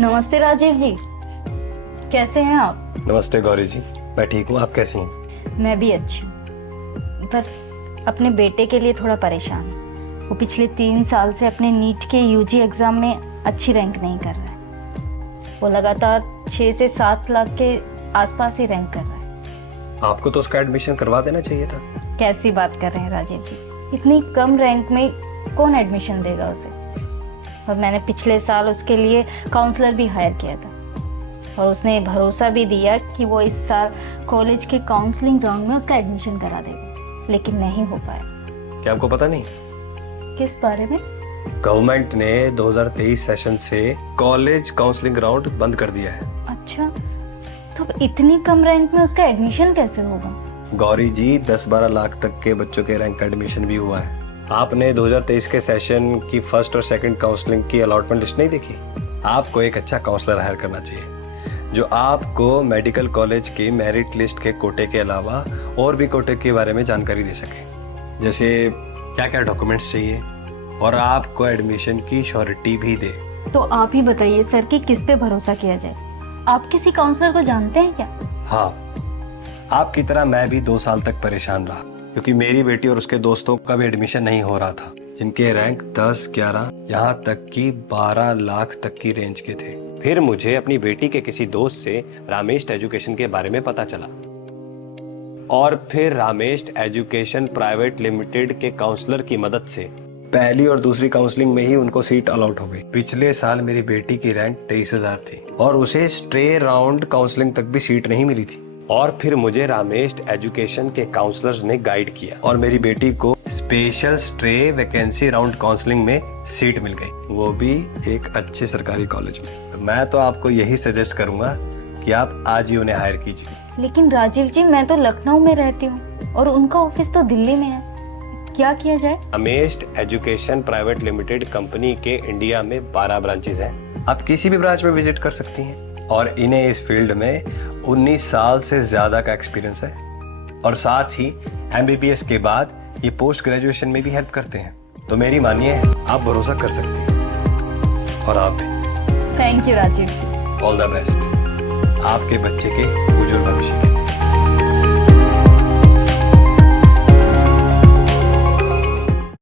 नमस्ते राजीव जी, कैसे हैं आप? नमस्ते गौरी जी, मैं ठीक हूँ। आप कैसी हैं? मैं भी अच्छी हूँ, बस अपने बेटे के लिए थोड़ा परेशान हूँ। वो पिछले 3 साल से अपने नीट के यूजी एग्जाम में अच्छी रैंक नहीं कर रहा है। वो लगातार 6 से 7 लाख के आसपास ही रैंक कर रहा है। आपको तो उसका एडमिशन करवा देना चाहिए था। कैसी बात कर रहे हैं राजीव जी, इतनी कम रैंक में कौन एडमिशन देगा उसे? और मैंने पिछले साल उसके लिए काउंसलर भी हायर किया था और उसने भरोसा भी दिया कि वो इस साल कॉलेज के काउंसलिंग राउंड में उसका एडमिशन करा देगा, लेकिन नहीं हो पाया। क्या आपको पता नहीं? किस बारे में? गवर्नमेंट ने 2023 सेशन से कॉलेज काउंसलिंग राउंड बंद कर दिया है। अच्छा, तो इतनी कम रैंक में उसका एडमिशन कैसे होगा? गौरी जी, 10-12 लाख तक के बच्चों के रैंक का एडमिशन भी हुआ है। आपने 2023 के सेशन की फर्स्ट और सेकंड काउंसलिंग की अलॉटमेंट लिस्ट नहीं देखी? आपको एक अच्छा काउंसलर हायर करना चाहिए जो आपको मेडिकल कॉलेज की मेरिट लिस्ट के कोटे के अलावा और भी कोटे के बारे में जानकारी दे सके, जैसे क्या क्या डॉक्यूमेंट्स चाहिए और आपको एडमिशन की श्योरिटी भी दे। तो आप ही बताइए सर कि किस पे भरोसा किया जाए। आप किसी काउंसलर को जानते हैं क्या? हाँ, आपकी तरह मैं भी 2 साल तक परेशान रहा क्योंकि मेरी बेटी और उसके दोस्तों का भी एडमिशन नहीं हो रहा था, जिनके रैंक 10, 11 यहाँ तक कि 12 लाख तक की रेंज के थे। फिर मुझे अपनी बेटी के किसी दोस्त से रामेश एजुकेशन के बारे में पता चला और फिर रामेश एजुकेशन प्राइवेट लिमिटेड के काउंसलर की मदद से पहली और दूसरी काउंसलिंग में ही उनको सीट अलॉट हो गई। पिछले साल मेरी बेटी की रैंक 23,000 थी और उसे स्ट्रे राउंड काउंसलिंग तक भी सीट नहीं मिली थी। और फिर मुझे रामेश एजुकेशन के काउंसलर्स ने गाइड किया और मेरी बेटी को special stray vacancy round counselling में सीट मिल गई, वो भी एक अच्छे सरकारी कॉलेज में। तो मैं तो आपको यही सजेस्ट करूंगा कि आप आज ही उन्हें हायर कीजिए। लेकिन राजीव जी, मैं तो लखनऊ में रहती हूँ और उनका ऑफिस तो दिल्ली में है, क्या किया जाए? Ramesh education private limited company के इंडिया में 12 ब्रांचेस हैं। आप किसी भी ब्रांच में विजिट कर सकती हैं और इन्हें इस फील्ड में 19 साल से ज्यादा का एक्सपीरियंस है और साथ ही MBBS के बाद ये पोस्ट ग्रेजुएशन में भी हेल्प करते हैं। तो मेरी मानिए, आप भरोसा कर सकते हैं। और आप भी। Thank you Rajeev ji. All the best आपके बच्चे के उज्जवल भविष्य के लिए।